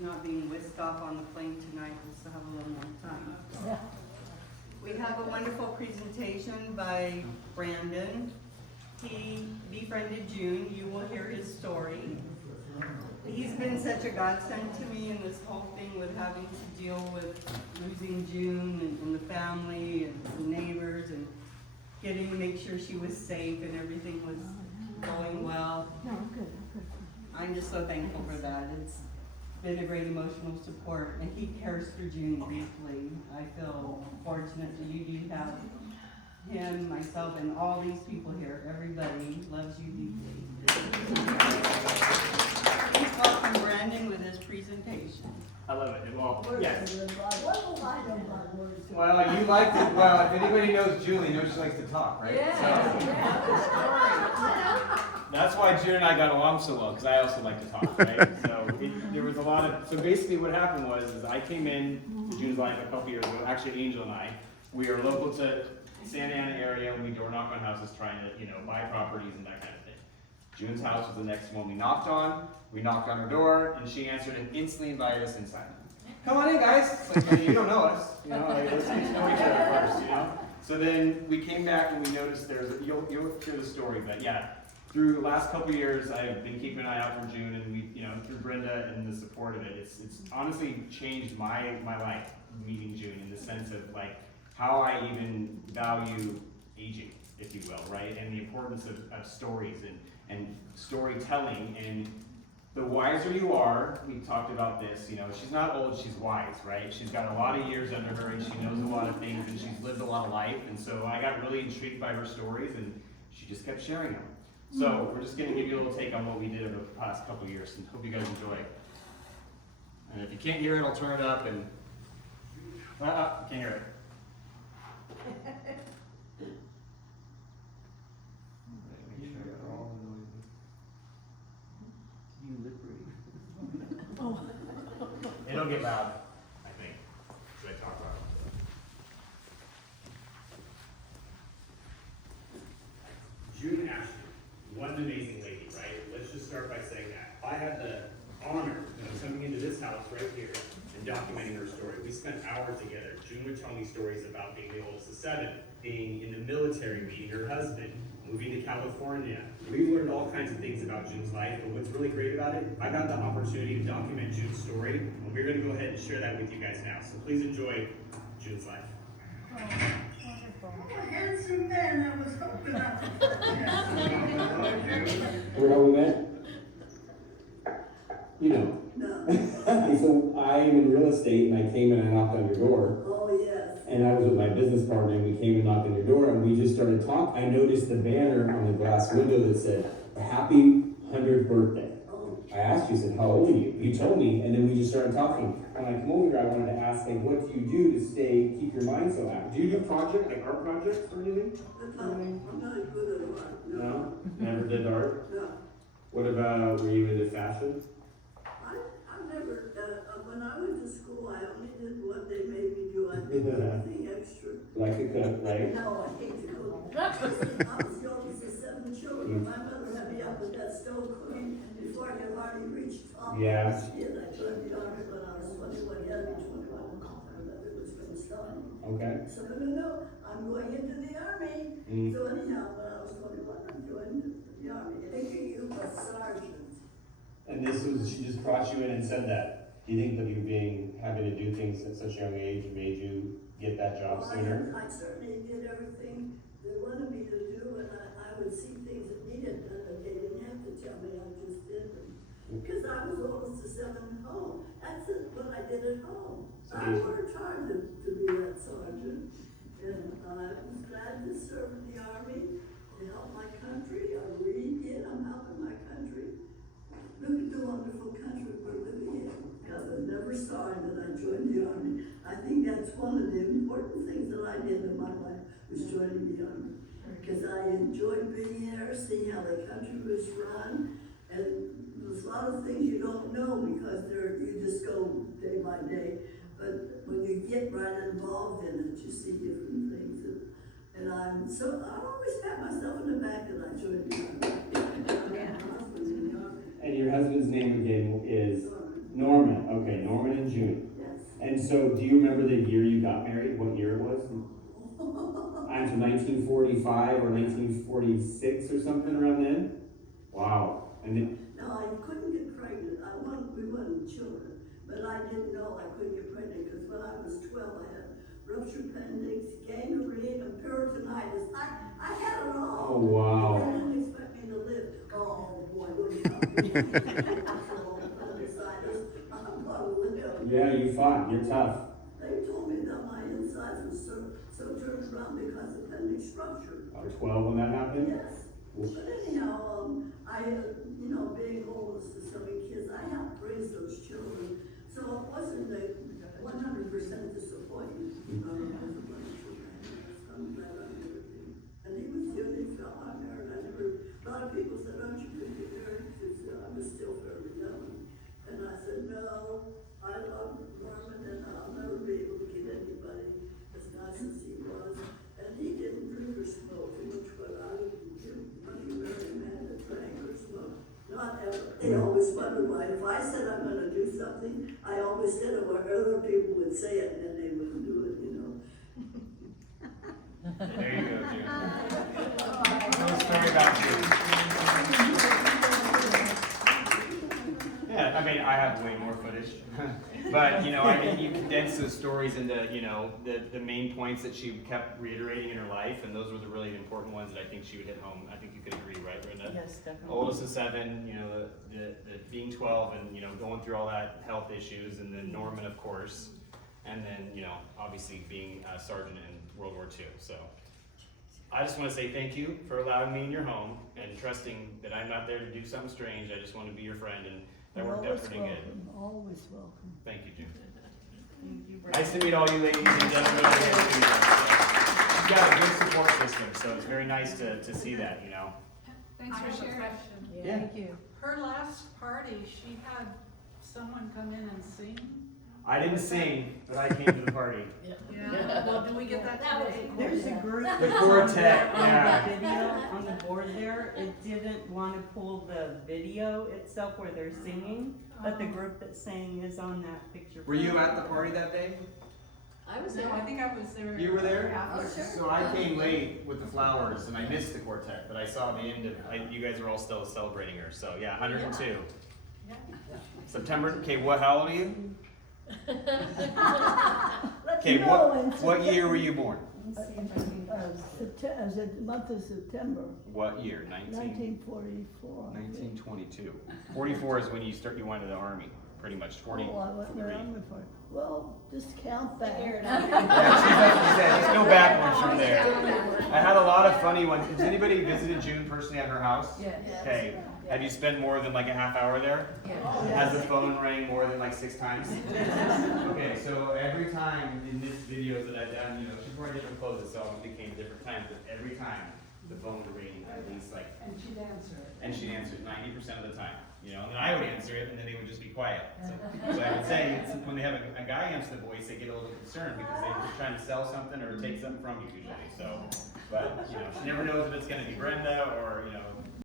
he's not being whisked off on the plane tonight. We'll still have a little more time. We have a wonderful presentation by Brandon. He befriended June. You will hear his story. He's been such a godsend to me in this whole thing with having to deal with losing June and the family and the neighbors and getting to make sure she was safe and everything was going well. I'm just so thankful for that. It's been a great emotional support, and he cares for June deeply. I feel fortunate that you do have him, myself, and all these people here. Everybody loves you deeply. Please welcome Brandon with his presentation. I love it. Well, yes. Well, you like to, well, if anybody knows Julie, knows she likes to talk, right? Yeah. That's why June and I got along so well, because I also like to talk, right? So there was a lot of, so basically what happened was, is I came in to June's life a couple years ago, actually Angel and I. We are local to Santa Ana area, and we door knock on houses trying to, buy properties and that kind of thing. June's house was the next one we knocked on. We knocked on her door, and she answered and instantly invited us inside. Come on in, guys. It's like, hey, you don't know us. Let's get to know each other first, So then we came back and we noticed you'll hear the story, but yeah, through the last couple of years, I've been keeping an eye out for June, and we, through Brenda and the support of it, it's honestly changed my life, meeting June, in the sense of like how I even value aging, if you will, right? And the importance of stories and storytelling. And the wiser you are, we talked about this, she's not old, she's wise, right? She's got a lot of years under her, and she knows a lot of things, and she's lived a lot of life. And so I got really intrigued by her stories, and she just kept sharing them. So we're just going to give you a little take on what we did over the past couple of years, and hope you guys enjoy. And if you can't hear it, I'll turn it up, and can't hear it. Make sure I got all the noises. You lip reading. It'll get loud, I think, as I talk about it. June Ashton, what an amazing lady, right? Let's just start by saying that. I had the honor of coming into this house right here and documenting her story. We spent hours together. June would tell me stories about being the oldest of 7, being in the military, meeting her husband, moving to California. We learned all kinds of things about June's life, but what's really great about it, I got the opportunity to document June's story, and we're going to go ahead and share that with you guys now. So please enjoy June's life. A handsome man, I was hoping I Where are we met? No. So I am in real estate, and I came and I knocked on your door. Oh, yes. And I was with my business partner, and we came and knocked on your door, and we just started talking. I noticed the banner on the glass window that said, "Happy 100th birthday." Oh. I asked you, I said, "How old are you?" You told me, and then we just started talking. When I come over here, I wanted to ask, like, what do you do to keep your mind so active? Do you do projects, like art projects or anything? I'm not good at art. No? Never did art? No. What about, were you into fashion? I never, when I went to school, I only did what they made me do. I did nothing extra. Like to cook, right? No, I hate to cook. I was the oldest of 7 children. My mother had me up with that stove cooking before I could hardly reach top. Yeah. And I joined the army when I was 21. He had me 21. My mother was going to start me. Okay. So no, I'm going into the army. So anyhow, when I was 21, I joined the army. And you were a sergeant. And this was, she just brought you in and said that. Do you think that you having to do things at such a young age made you get that job sooner? I certainly did everything they wanted me to do, and I would see things that needed done, but they didn't have to tell me, I just did them. Because I was oldest of 7 at home. That's what I did at home. So I worked hard to be that sergeant, and I was glad to serve in the army, to help my country. I really did, I'm helping my country. Look at the wonderful country we're living in. God, I never saw it that I joined the army. I think that's one of the important things that I did in my life, was joining the army. Because I enjoyed being there, seeing how the country was run, and there's a lot of things you don't know because you just go day by day. But when you get right involved in it, you see different things. And I always pat myself in the back that I joined the army. And your husband's name again is? Norman, okay, Norman and June. Yes. And so, do you remember the year you got married? What year it was? After 1945 or 1946 or something around then? Wow. And then, No, I couldn't get pregnant. We wanted children, but I didn't know I couldn't get pregnant because when I was 12, I had ruptured appendix, gangrene, and peritonitis. I had it all. oh wow. They didn't expect me to live. Oh boy, what a appendicitis. I'm gonna live. Yeah, you fought. You're tough. They told me that my insides were so turned around because the appendix ruptured. You were 12 when that happened? Yes. But anyhow, being homeless and having kids, I have raised those children, so it wasn't a 100% disappointment. I'm glad I married him. And he was the only fellow I married. A lot of people said, aren't you going to get married? Because I was still fairly young. And I said, no, I love Norman and I'll never be able to get anybody as nice as he was. And he didn't drink or smoke too much, but I would marry a man that drank or smoked. Not ever. They always wondered why. If I said I'm going to do something, I always said it where other people would say it and then they wouldn't do it, There you go, June. Tell a story about you. Yeah, I mean, I have way more footage. But, you condense those stories into, the main points that she kept reiterating in her life, and those were the really important ones that I think she would hit home. I think you could agree, right, Brenda? Yes, definitely. Oldest of 7, the being 12 and, going through all that health issues, and then Norman, of course, and then, obviously being a sergeant in World War II. So I just want to say thank you for allowing me in your home and trusting that I'm not there to do something strange. I just want to be your friend, and that worked out pretty good. Always welcome. Thank you, June. Thank you, Brenda. Nice to meet all you ladies and gentlemen over here. You've got a good support system, so it's very nice to see that, Thanks I for have a sharing. question. Yeah. Thank you. Her last party, she had someone come in and sing? I didn't sing, but I came to the party. Yeah, well, did we get that today? There's a group The that's quartet, on yeah. the video on the board there. It didn't want to pull the video itself where they're singing, but the group that sang is on that picture. Were you at the party that day? I was No, there. I think I was there. You were there? Oh, sure. So I came late with the flowers and I missed the quartet, but I saw the end of, you guys were all still celebrating her, so yeah, 102. Yeah. September, okay, how old are you? Let Okay, you know in what year were you born? As a month of September, What year? 1944. 1922. 44 is when you went to the army, pretty much. 43. Oh, I went around with her. Well, just count back. Yeah, she said, just go backwards from there. I had a lot of funny ones. Has anybody visited June personally at her house? Yes. Okay. Have you spent more than like a half hour there? Has the phone rang more than like 6 times? Okay, so every time in this videos that I've done, she's wearing different clothes, so obviously came different times, but every time the phone would ring at least like. And she'd answer it. And she'd answer it 90% of the time, and then I would answer it, and then they would just be quiet. So I would say, when they have a guy answer the voice, they get a little concerned because they're trying to sell something or take something from you usually. So, but she never knows if it's going to be Brenda or